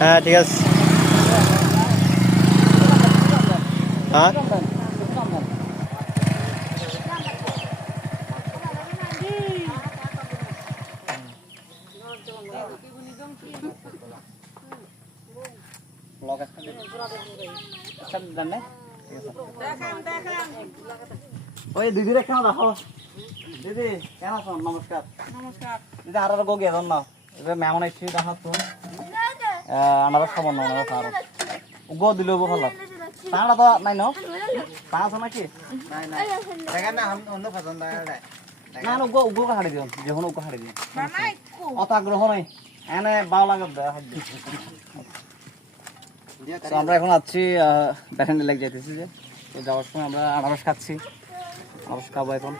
হ্যাঁ ঠিক আছে। হ্যাঁ ওই দিদি রে কেমন দেখো দিদি কেন আছো? নমস্কার। নমস্কার। দিদি আর গোগে এখন না এটা মেমন আইছি দেখা তো আনারস খাবো না আনারস আর গো দিল গো ভালো তাড়া তো নাই ন তা আছে নাকি নাই নাই দেখা না অন্য পছন্দ না না গো গো হাড়ি দিও যখন গো হাড়ি দিও বানাই কো অত আগ্রহ নাই এনে ভালো লাগে তো আমরা এখন আছি ব্যাটান্ডি লেক যাইতেছি যে তো যাওয়ার সময় আমরা আনারস খাচ্ছি আনারস খাবো এখন